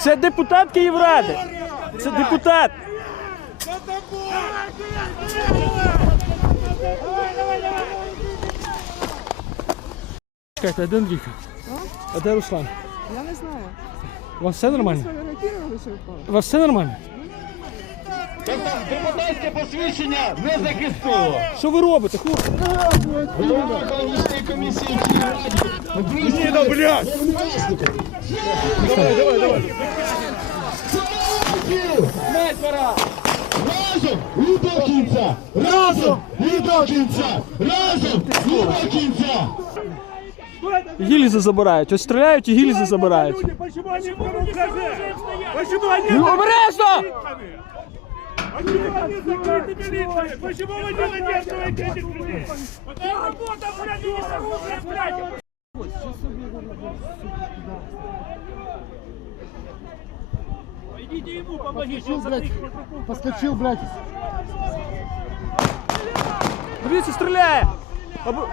Це депутат Київради. Це депутат. Чекайте, а де Андрійка? А де Руслан? Я не знаю. У вас все нормально? У вас все нормально? Депутатське посвідчення не захистило. Що ви робите, хлопці? Голова економічної комісії Київраді. Ні, да, блядь! Разом і до кінця! Разом і до кінця! Разом і до кінця! Гільзи забирають. Ось стріляють і гільзи забирають. Почему они в рукаве? Почему они Ну, обережно! Почему они закрыты милицией? Почему вы не задерживаете этих людей? Это работа, блядь, и не оружие, блядь! Идите ему помогите, он смотри, Поскочив, блядь. Дивіться, стріляє! Або-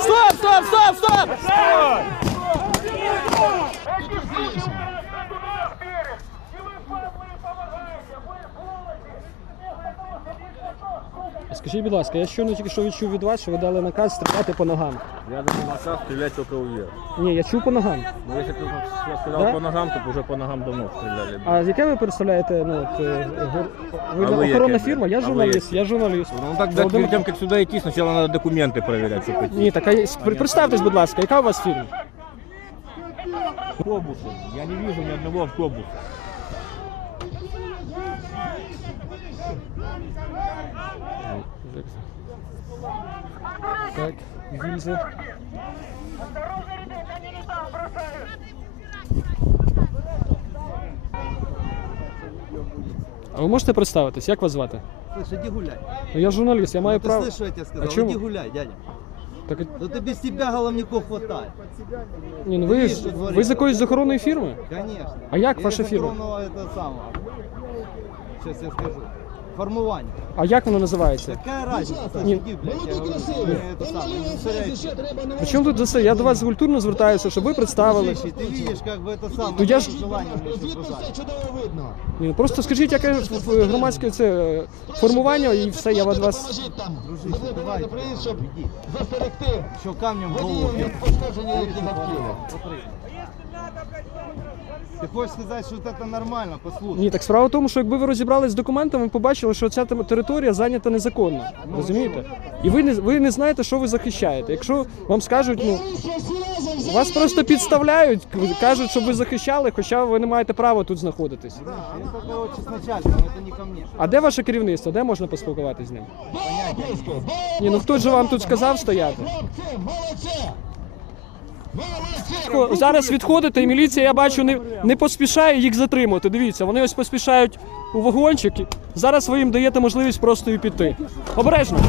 Стоп, стоп, стоп, стоп! Скажіть, будь ласка, я щойно тільки що відчув від вас, що ви дали наказ стріляти по ногам. Я даю наказ стрелять только вверх. Ні, я чув по ногам. Но если ты я сказал Да? по ногам, то уже по ногам давно стреляли. А яке ви представляєте? Ну, от, е, гур- ви А ви охоронна яке? фірма? Я А ви журналіст, яке? я журналіст. Ну так да, Володимир- перед тем, как сюда идти, сначала надо документы проверять, чтобы идти. Ні, так а є- при- представтесь, будь ласка, яка у вас фірма? Автобусы. Я не вижу ни одного автобуса. Так, гільзи. А ви можете представитись, як вас звати? Слышь, иди гуляй. Ну, я журналіст, я маю Ты право. слышишь, что я тебе сказал? А чему? Иди гуляй, дядя. Так, Да ты без тебя головников хватает. ні, ну ви, ж- ви з якоїсь охоронної фірми? Конечно. А як Я ваша фирма? огромного Это самого. Сейчас я скажу Формування. А як воно називається? Какая разница? Слышь, Не- иди, блядь, я говорю. Мне это самое, не засоряйте. Причому тут за це? Я до вас культурно звертаюся, щоб ви представили. Слышь, ты видишь, как бы это самое. Ну, я ж- желание мне сопровождать. Ні, просто скажіть, яке в- в- громадське це е, формування, і все, я від вас. Дружище, давай. Иди. Еще камнем в голову. Смотри. Ты хочешь сказать, что вот это нормально? Послушай. Ні, так справа в тому, що якби ви розібрались з документами, ви побачили, що ця тем- територія зайнята незаконно. Розумієте? І ви не ви не знаєте, що ви захищаєте. Якщо вам скажуть, ну вас просто підставляють, кажуть, щоб ви захищали, хоча ви не маєте права тут знаходитись. Это очень с начальством, это не ко мне. А де ваше керівництво? Де можна поспілкуватися з ним? Ні, ну хто ж вам тут сказав стояти? Зараз відходите, і міліція, я бачу, не, не поспішає їх затримати. Дивіться, вони ось поспішають у вагончик. Зараз ви їм даєте можливість просто і піти. Обережно.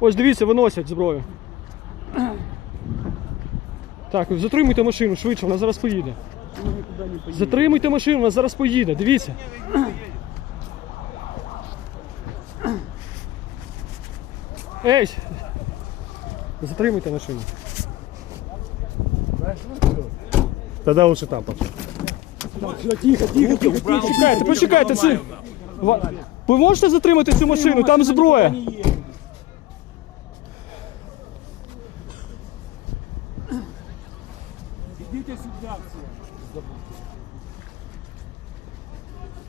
Ось дивіться, виносять зброю. Так, затримуйте машину швидше, вона зараз поїде. Затримуйте машину, вона зараз поїде. Дивіться. Ей! Затримуйте машину. Тогда лучше там пока. Тихо, тихо, тихо, тихо. Почекайте, почекайте. Це... Ва- Ви можете затримати цю машину? Там зброя. Идите сюда все.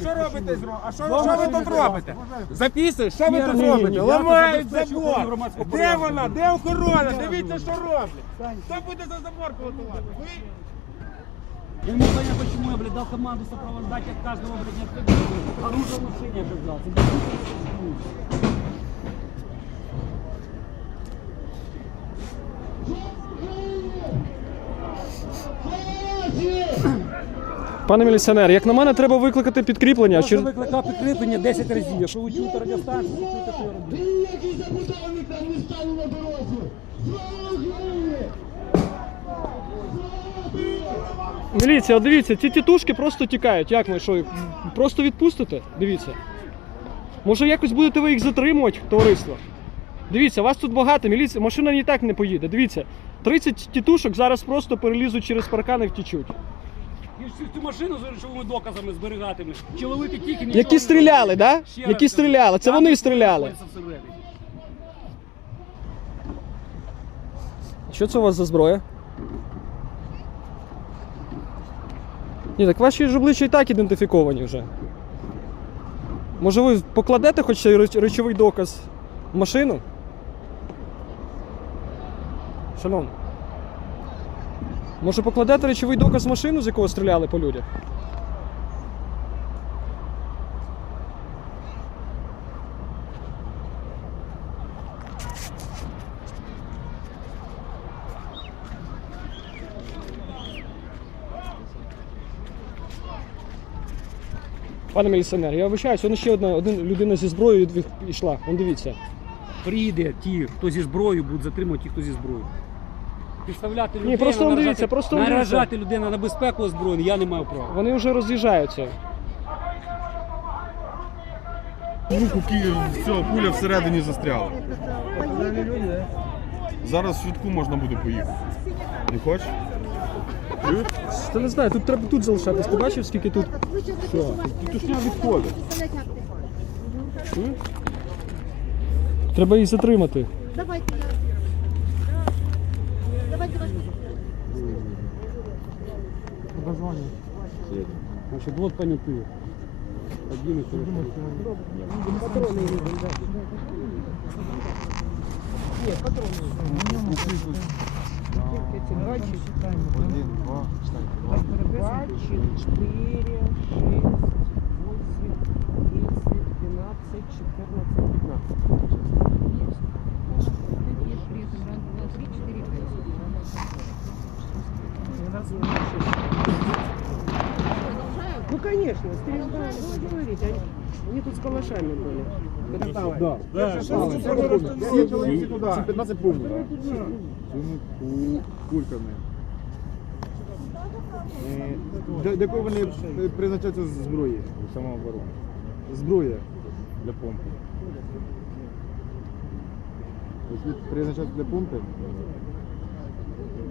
що робите? з А що, що ви тут робите? Записуй, що ви тут робите? Ламають забор. Де вона? Де охорона? Дивіться, що роблять. Хто буде за забор голосувати? Ви? Я не знаю, почему я, блядь, дал команду сопровождать от каждого, блядь. Оружие в машине Пане міліціонер, як на мене, треба викликати підкріплення. Я Чи... викликав підкріплення 10 разів. Якщо ви чуєте радіостанцію, ви чуєте, що я роблю. Ніякий забудовник там не стане на дорозі. Слава Україні! Міліція, дивіться, ці тітушки просто тікають. Як ми що, їх просто відпустите? Дивіться. Може якось будете ви їх затримувати, товариство? Дивіться, вас тут багато, міліція, машина ні так не поїде. Дивіться, 30 тітушок зараз просто перелізуть через паркани і втічуть. І всю цю машину з речовими доказами зберігатиме. Чоловіки тільки нічого Які не стріляли, роблять. да? Ще раз Які кажу, стріляли, це там вони стріляли. знаходиться всередині. Що це у вас за зброя? Ні, так ваші ж обличчя і так ідентифіковані вже. Може ви покладете хоч цей реч- речовий доказ в машину? Шановний. Може покладете речовий доказ машину, з якого стріляли по людях? Пане міліціонер, я вибачаюсь, вон ще одна один людина зі зброєю йшла. Вон дивіться. Прийде ті, хто зі зброєю, будуть затримувати ті, хто зі зброєю. Підставляти людей, просто он наражати- дивіться, просто он наражати людину на безпеку озброєння я не маю права. Вони вже роз'їжджаються. Руку Київ, все, пуля всередині застряла. Зараз швидку можна буде поїхати. Не хочеш? Та не знаю, тут треба тут залишатись. Ти бачив, скільки тут? Що? Тушня відходить. Треба їх затримати. Давайте. Давайте, Обозвание. Значит, вот понятые. Поднимите. Патроны видим, да. Нет, патроны. Один, два, Два, четыре, шесть. 10, 12, 14, 15. Ну, конечно, стрельба, ну, говорите, они, они тут с калашами были. Да, да, чоловіки туди. 15 пунктів. Кульками. Для, для кого вони призначаються з зброї? Самооборони. Зброя для помпи. Для помпи,